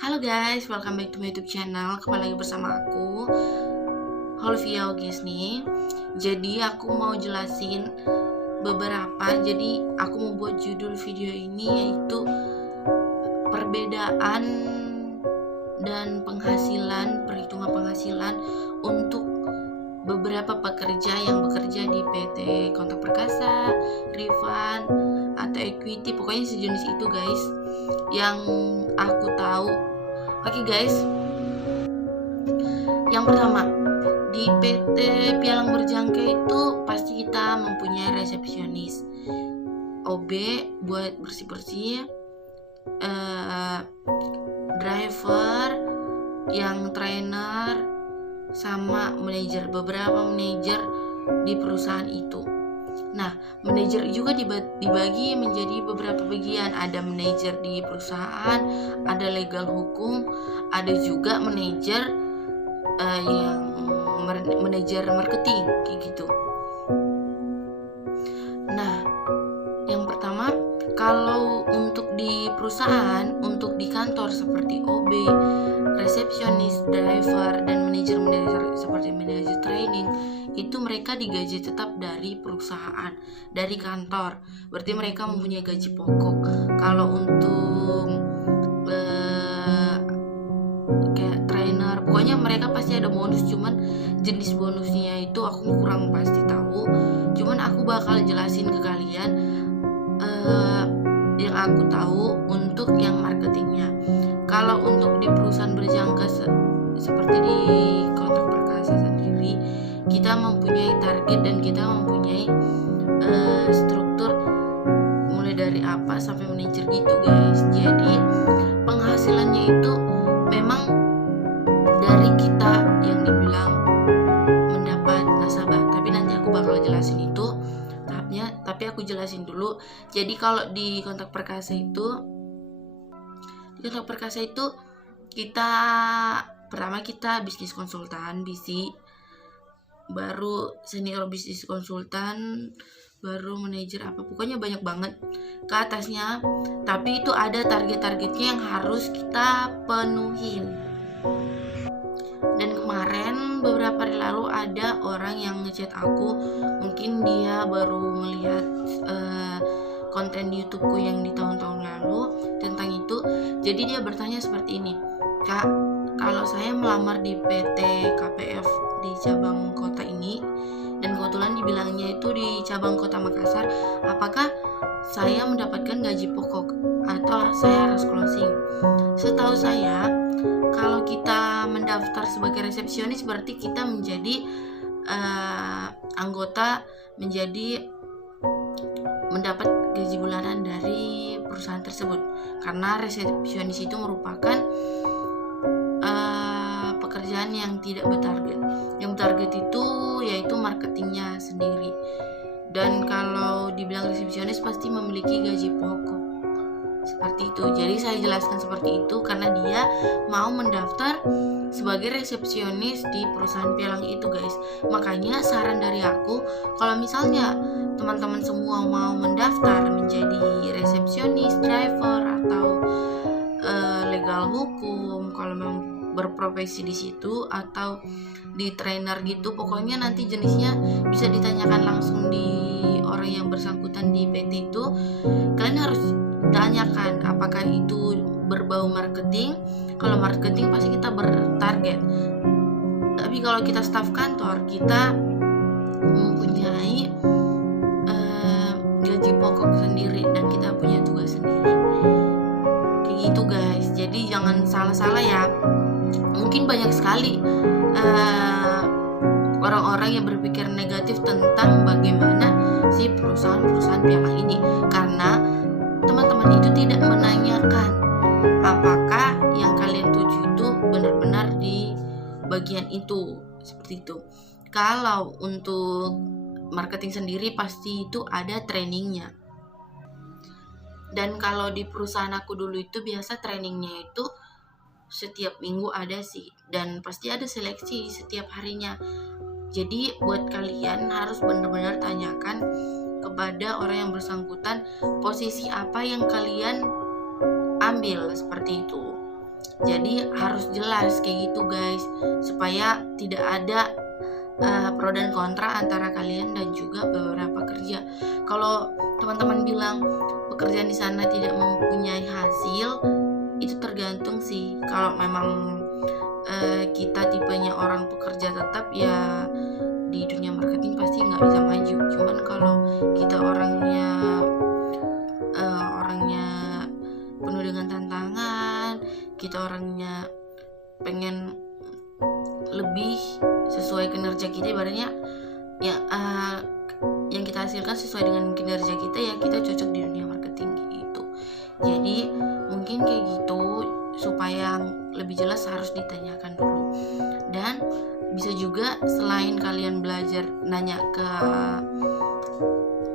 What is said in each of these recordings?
Halo guys, welcome back to my YouTube channel. Kembali lagi bersama aku, Holvia Ogis nih. Jadi aku mau jelasin beberapa. Jadi aku mau buat judul video ini yaitu perbedaan dan perhitungan penghasilan untuk beberapa pekerja yang bekerja di PT Kontak Perkasa, Rifan, atau Equity, pokoknya sejenis itu guys, yang aku tahu. Oke guys, yang pertama, di PT Pialang Berjangka itu pasti kita mempunyai resepsionis, OB buat bersih-bersih, driver, yang trainer, sama manajer, beberapa manajer di perusahaan itu. Nah, manajer juga dibagi menjadi beberapa bagian. Ada manajer di perusahaan, ada legal hukum, ada juga manajer yang manajer marketing kayak gitu. Nah, yang pertama, kalau untuk di perusahaan, untuk di kantor seperti OB, resepsionis, driver, dan manajer seperti manajer training, itu mereka digaji tetap dari perusahaan, dari kantor. Berarti mereka mempunyai gaji pokok. Kalau untuk kayak trainer, pokoknya mereka pasti ada bonus. Cuman jenis bonusnya itu aku kurang pasti tahu. Cuman aku bakal jelasin ke kalian yang aku tahu untuk yang marketingnya. Kalau untuk di perusahaan berjangka seperti di Kontak Perkasa sendiri, kita mempunyai target dan kita mempunyai struktur mulai dari apa sampai manajer gitu guys. Jadi penghasilannya itu memang dari kita yang dibilang mendapat nasabah, tapi nanti aku bakal jelasin itu tahapnya, tapi aku jelasin dulu. Jadi kalau di Kontak Perkasa itu, kita pertama kita bisnis konsultan, BC, baru senior bisnis konsultan, baru manajer, apa pokoknya banyak banget ke atasnya. Tapi itu ada target-targetnya yang harus kita penuhin. Dan kemarin beberapa hari lalu ada orang yang ngechat aku, mungkin dia baru melihat konten di YouTubeku yang di tahun-tahun lalu tentang itu. Jadi dia bertanya seperti ini, Kak, kalau saya melamar di PT KPF di cabang kota ini, dan kebetulan dibilangnya itu di cabang kota Makassar, apakah saya mendapatkan gaji pokok atau saya harus closing? Setahu saya, kalau kita mendaftar sebagai resepsionis berarti kita menjadi anggota, mendapat gaji bulanan dari perusahaan tersebut, karena resepsionis itu merupakan pekerjaan yang tidak bertarget. Yang bertarget itu yaitu marketingnya sendiri. Dan kalau dibilang resepsionis pasti memiliki gaji pokok seperti itu. Jadi saya jelaskan seperti itu karena dia mau mendaftar sebagai resepsionis di perusahaan pialang itu guys. Makanya saran dari aku, kalau misalnya teman-teman semua mau mendaftar menjadi resepsionis, driver, atau legal hukum, kalau memang berprofesi di situ, atau di trainer gitu, pokoknya nanti jenisnya bisa ditanyakan langsung di orang yang bersangkutan di PT itu. Kalian harus tanyakan apakah itu berbau marketing. Kalau marketing pasti kita bertarget. Tapi kalau kita staf kantor, kita mempunyai gaji pokok sendiri dan kita punya tugas sendiri. Kayak gitu guys. Jadi jangan salah-salah ya. Mungkin banyak sekali orang-orang yang berpikir negatif tentang bagaimana si perusahaan-perusahaan pialang ini, karena teman-teman itu tidak menanyakan apakah yang kalian tuju itu benar-benar di bagian itu, seperti itu. Kalau untuk marketing sendiri pasti itu ada trainingnya. Dan kalau di perusahaan aku dulu itu biasa trainingnya itu setiap minggu ada sih, dan pasti ada seleksi setiap harinya. Jadi buat kalian harus benar-benar tanyakan kepada orang yang bersangkutan posisi apa yang kalian ambil, seperti itu. Jadi harus jelas kayak gitu guys, supaya tidak ada pro dan kontra antara kalian dan juga beberapa kerja. Kalau teman-teman bilang pekerjaan di sana tidak mempunyai hasil, itu tergantung sih. Kalau memang kita tipenya orang pekerja tetap, ya di dunia marketing pasti nggak bisa maju. Cuman kalau kita orangnya penuh dengan tantangan, kita orangnya pengen lebih sesuai kinerja kita, ibaratnya ya yang kita hasilkan sesuai dengan kinerja kita, ya kita cocok di dunia marketing gitu. Jadi mungkin kayak gitu, supaya lebih jelas harus ditanyakan dulu. Dan bisa juga selain kalian belajar nanya ke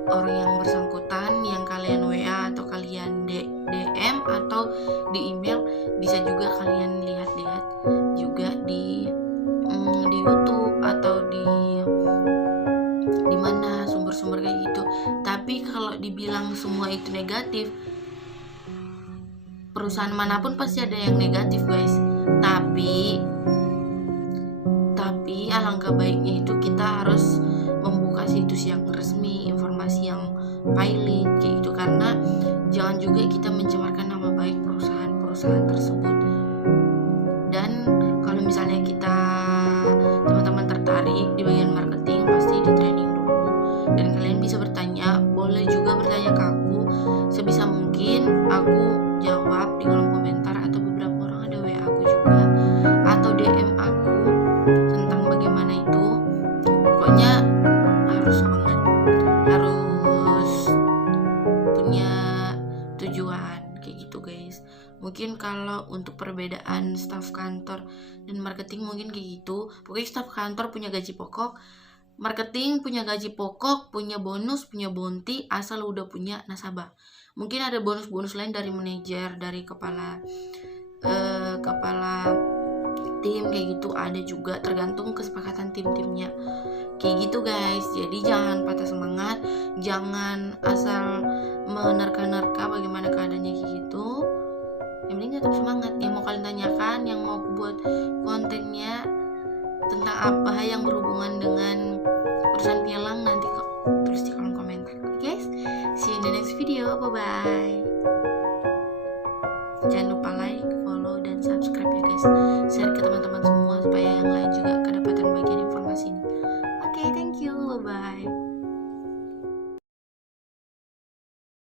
orang yang bersangkutan, yang kalian WA atau kalian DM atau di email, bisa juga kalian lihat-lihat juga di YouTube atau di mana sumber-sumber kayak gitu. Tapi kalau dibilang semua itu negatif, perusahaan manapun pasti ada yang negatif guys. Tapi alangkah baiknya itu kita harus membuka situs yang resmi, informasi yang valid kayak gitu, karena jangan juga kita mencemarkan nama baik perusahaan tersebut. Dan kalau misalnya teman-teman tertarik di bagian marketing, pasti di training dulu, dan kalian bisa bertanya, boleh juga bertanya ke aku, sebisa mungkin aku jawab di kolom komentar, atau beberapa orang ada WA aku juga atau DM aku tentang bagaimana itu. Pokoknya harus semangat, harus punya tujuan kayak gitu guys. Mungkin kalau untuk perbedaan staf kantor dan marketing mungkin kayak gitu. Pokoknya staf kantor punya gaji pokok, marketing punya gaji pokok, punya bonus, punya bounty, asal udah punya nasabah. Mungkin ada bonus-bonus lain dari manajer, dari kepala tim kayak gitu, ada juga, tergantung kesepakatan tim-timnya kayak gitu guys. Jadi jangan patah semangat, jangan asal menerka-nerka bagaimana keadaannya kayak gitu. Yang penting tetap semangat. Yang mau kalian tanyakan, yang mau aku buat kontennya tentang apa yang berhubungan dengan perusahaan pialang, nanti tulis di kolom komentar. Guys, see you in the next video. Bye bye. Jangan lupa